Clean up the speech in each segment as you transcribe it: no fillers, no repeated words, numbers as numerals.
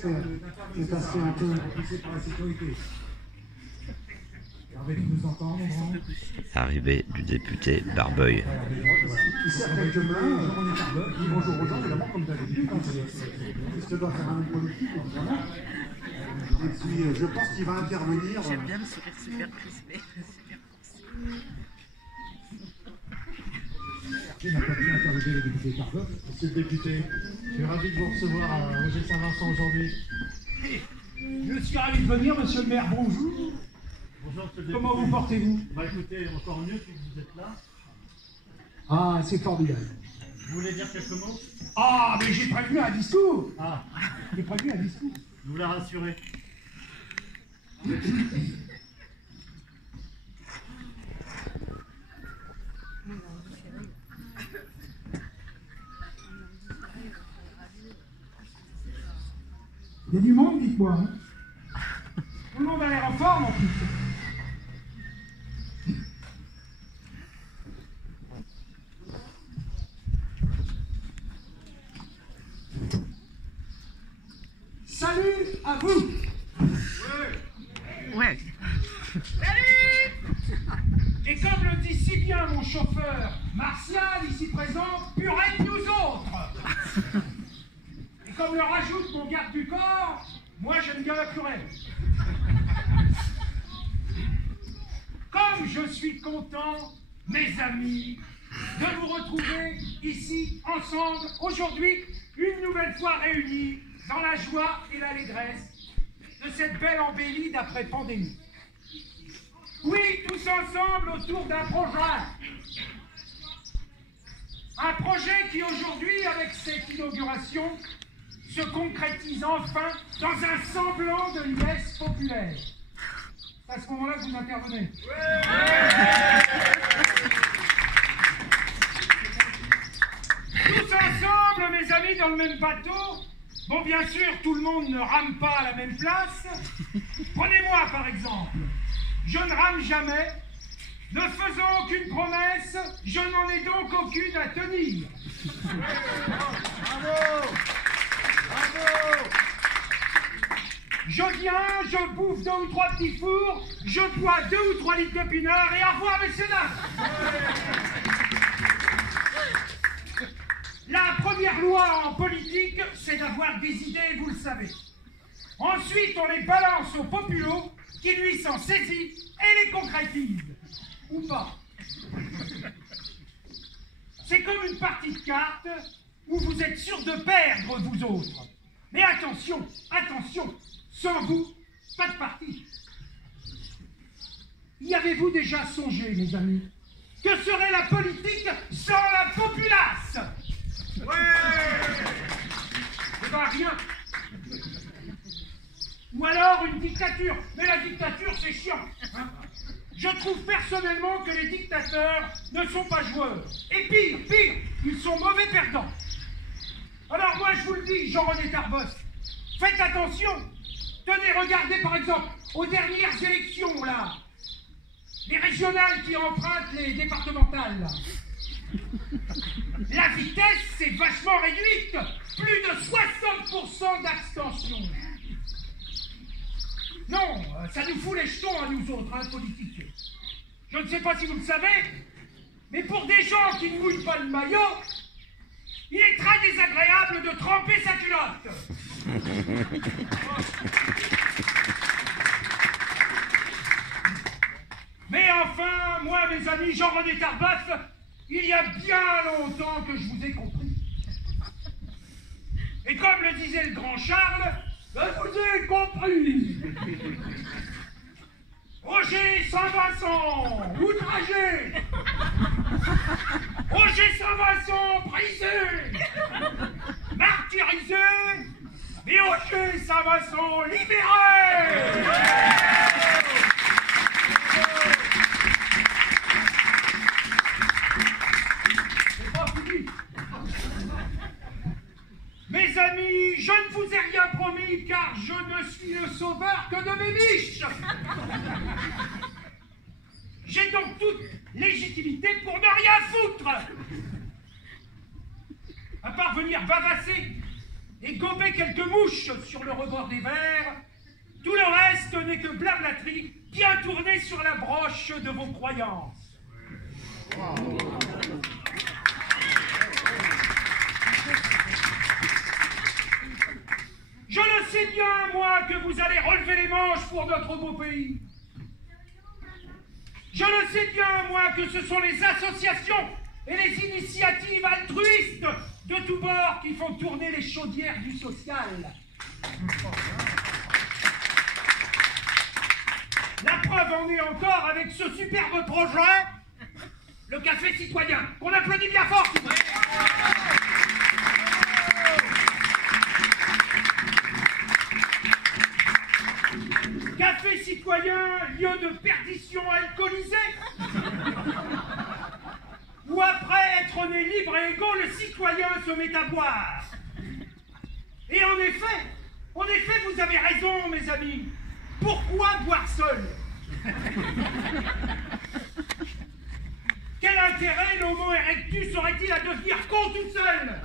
c'est assez un peu... Arrivée du député Barbeuil. Il serre quelques mains, il dit bonjour aux gens, évidemment, comme d'habitude. Ce doit faire un politique, évidemment. Et puis, je pense qu'il va intervenir... J'aime bien le sourire super crispé, super forcé. Il n'a pas pu interroger le député Cardoff. Monsieur le député, je suis ravi de vous recevoir à Roger Saint-Vincent aujourd'hui. Je suis ravi de venir, monsieur le maire, bonjour. Bonjour, monsieur le député. Comment vous portez-vous? Bah écoutez, encore mieux que vous êtes là. Ah, c'est formidable. Vous voulez dire quelques mots? Ah, mais j'ai prévu un discours. Ah, J'ai prévu un discours. je vous la rassurer. Il y a du monde, dites-moi. Hein. Tout le monde a l'air en forme, en plus. Salut à vous. Ouais. Et comme le dit si bien mon chauffeur, Martial, ici présent, purée de nous autres. Et comme le rajoute mon garde du corps, moi j'aime bien la purée. Comme je suis content, mes amis, de vous retrouver ici, ensemble, aujourd'hui, une nouvelle fois réunis, dans la joie et l'allégresse de cette belle embellie d'après-pandémie. Oui, tous ensemble autour d'un projet. Un projet qui aujourd'hui, avec cette inauguration, se concrétise enfin dans un semblant de liesse populaire. C'est à ce moment-là que vous intervenez. Tous ensemble, mes amis, dans le même bateau. Bon, bien sûr, tout le monde ne rame pas à la même place. Prenez-moi, par exemple. Je ne rame jamais. Ne faisant aucune promesse, je n'en ai donc aucune à tenir. Bravo! Bravo! Je viens, je bouffe 2 ou 3 petits fours, je bois 2 ou 3 litres de pinard et au revoir, messieurs dames. La première loi en politique, c'est d'avoir des idées, vous le savez. Ensuite, on les balance au populo, qui lui s'en saisit et les concrétise. Ou pas. C'est comme une partie de cartes où vous êtes sûr de perdre, vous autres. Mais attention, attention, sans vous, pas de partie. Y avez-vous déjà songé, mes amis, que serait la politique sans la populace? Ouais! Eh ben rien. Ou alors une dictature. Mais la dictature, c'est chiant. Hein? Je trouve personnellement que les dictateurs ne sont pas joueurs. Et pire, ils sont mauvais perdants. Alors moi, je vous le dis, Jean-René Tarbosse, faites attention. Tenez, regardez par exemple aux dernières élections, là. Les régionales qui empruntent les départementales, là. La vitesse s'est vachement réduite. Plus de 60% d'abstention. Non, ça nous fout les jetons à nous autres, hein, politiques. Je ne sais pas si vous le savez, mais pour des gens qui ne mouillent pas le maillot, il est très désagréable de tremper sa culotte. Mais enfin, moi, mes amis, Jean-René Tarbosse, il y a bien longtemps que je vous ai compris. Et comme le disait le grand Charles, je vous ai compris. Roger Saint-Vincent, outragé. Roger Saint-Vincent, brisé. Martyrisé. Et Roger Saint-Vincent, libéré. C'est pas fini. Mes amis, je ne vous ai rien promis car je ne suis le sauveur que de mes biches. J'ai donc toute légitimité pour ne rien foutre. À part venir bavasser et gober quelques mouches sur le rebord des verres, tout le reste n'est que blablaterie bien tournée sur la broche de vos croyances. Je le sais bien, moi, que vous allez relever les manches pour notre beau pays. Je le sais bien, moi, que ce sont les associations et les initiatives altruistes de tous bords qui font tourner les chaudières du social. La preuve en est encore avec ce superbe projet, le Café Citoyen, qu'on applaudit bien fort. Café Citoyen, lieu de perdition alcoolisée, où après être né libre et égaux, le citoyen se met à boire. Et en effet, vous avez raison, mes amis. Pourquoi boire seul? Quel intérêt l'homo erectus aurait-il à devenir con tout seul?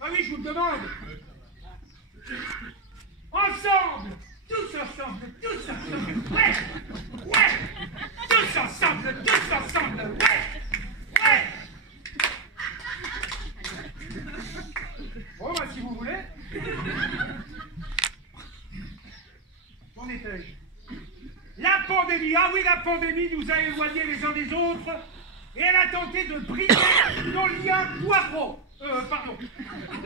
Ah oui, je vous le demande. Ensemble, tous ensemble, ouais, tous ensemble, ouais. Bon, bah, si vous voulez. Qu'en étais-je? La pandémie, ah oui, la pandémie nous a éloignés les uns des autres et elle a tenté de briser nos liens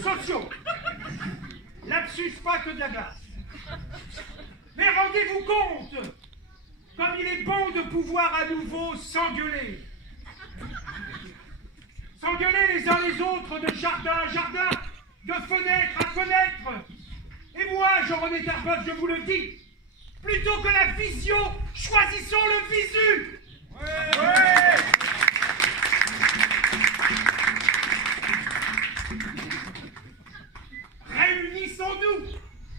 sociaux. Lapsus, pas que de la glace. Mais rendez-vous compte, comme il est bon de pouvoir à nouveau s'engueuler. S'engueuler les uns les autres de jardin à jardin, de fenêtre à fenêtre. Et moi, Jean-René Carbotte, je vous le dis, plutôt que la visio, choisissons le visu. Ouais. Réunissons-nous,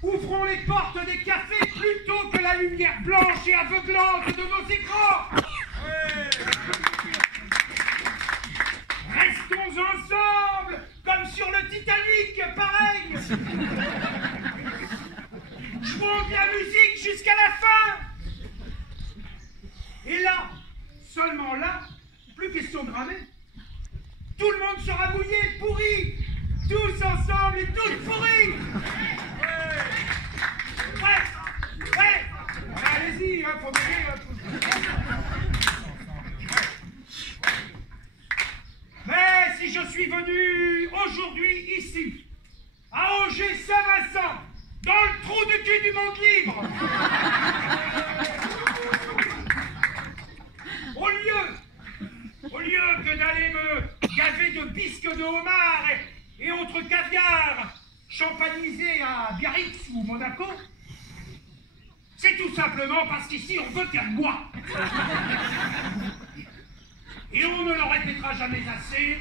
ouvrons les portes des cafés plutôt que la lumière blanche et aveuglante de nos écrans. Ouais. Restons ensemble, comme sur le Titanic, pareil. Jouons de la musique jusqu'à la fin. Et là, seulement là, plus question de ramer. Tout le monde sera mouillé, pourri. Tous ensemble et tous pourris. Ouais. Allez-y, faut m'aider. Mais si je suis venu aujourd'hui ici, à Angers-Saint-Vincent, dans le trou du cul du monde libre, au lieu que d'aller me gaver de bisques de homard et autres caviar champanisés à Biarritz ou Monaco, c'est tout simplement parce qu'ici on veut qu'à moi. Et on ne le répétera jamais assez,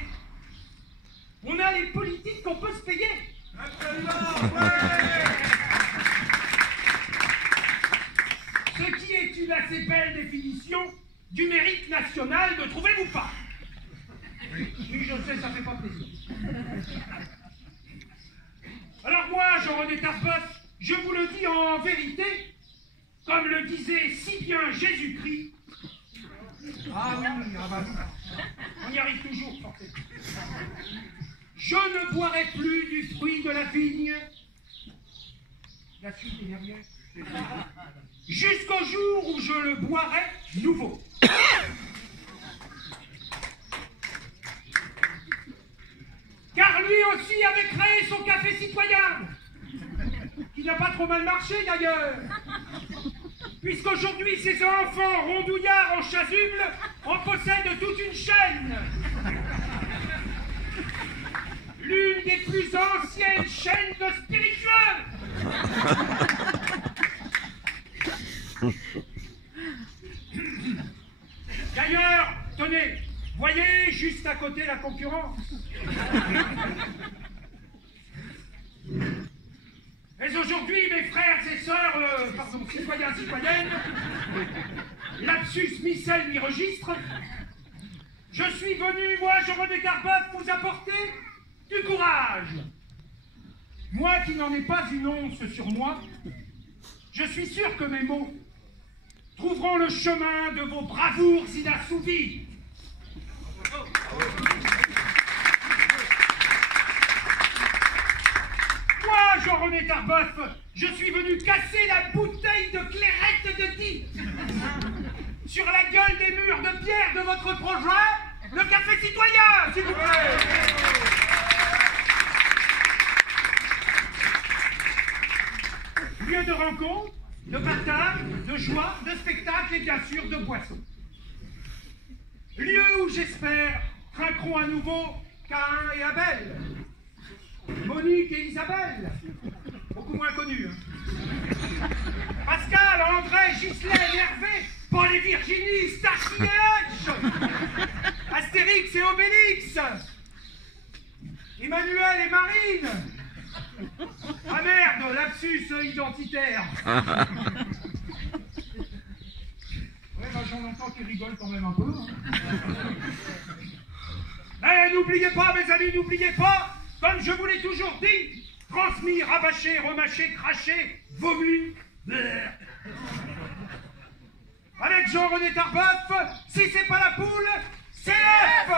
on a les politiques qu'on peut se payer. Ce qui est une assez belle définition du mérite national, ne trouvez-vous pas? Oui, je sais, ça fait pas plaisir. Alors moi, Jean-René Carbotte, je vous le dis en vérité, comme le disait si bien Jésus-Christ. Ah oui, on y arrive toujours, forcément. Je ne boirai plus du fruit de la vigne. La suite est derrière. Jusqu'au jour où je le boirai nouveau. Car lui aussi avait créé son café citoyen, qui n'a pas trop mal marché d'ailleurs, puisqu'aujourd'hui ses enfants rondouillards en chasuble en possèdent toute une chaîne. L'une des plus anciennes chaînes de spiritueux. D'ailleurs, tenez, voyez juste à côté la concurrence. Mais aujourd'hui, mes frères et sœurs, citoyens, citoyennes, lapsus mi-scelle mi-registre, je suis venu, moi, Jean-René Carbotte, vous apporter du courage, Moi qui n'en ai pas une once sur moi, je suis sûr que mes mots trouveront le chemin de vos bravoures inassouvies. Moi, Jean-René Tarboeuf, je suis venu casser la bouteille de clairette de Die sur la gueule des murs de pierre de votre projet, le café citoyen, s'il vous plaît. Lieu de rencontre, de partage, de joie, de spectacle et bien sûr de boissons. Lieu où j'espère trinqueront à nouveau Caïn et Abel, Monique et Isabelle, beaucoup moins connus. Pascal, André, Ghislaine, Hervé, Paul et Virginie, Starsky et Hutch, Astérix et Obélix, Emmanuel et Marine. Ah merde, lapsus identitaire. Ouais, bah, j'en entends qui rigolent quand même un peu. Mais n'oubliez pas, mes amis, n'oubliez pas, comme je vous l'ai toujours dit, transmis, rabâché, remâché, craché, vomi. Avec Jean-René Tarboeuf, si c'est pas la poule, c'est l'œuf.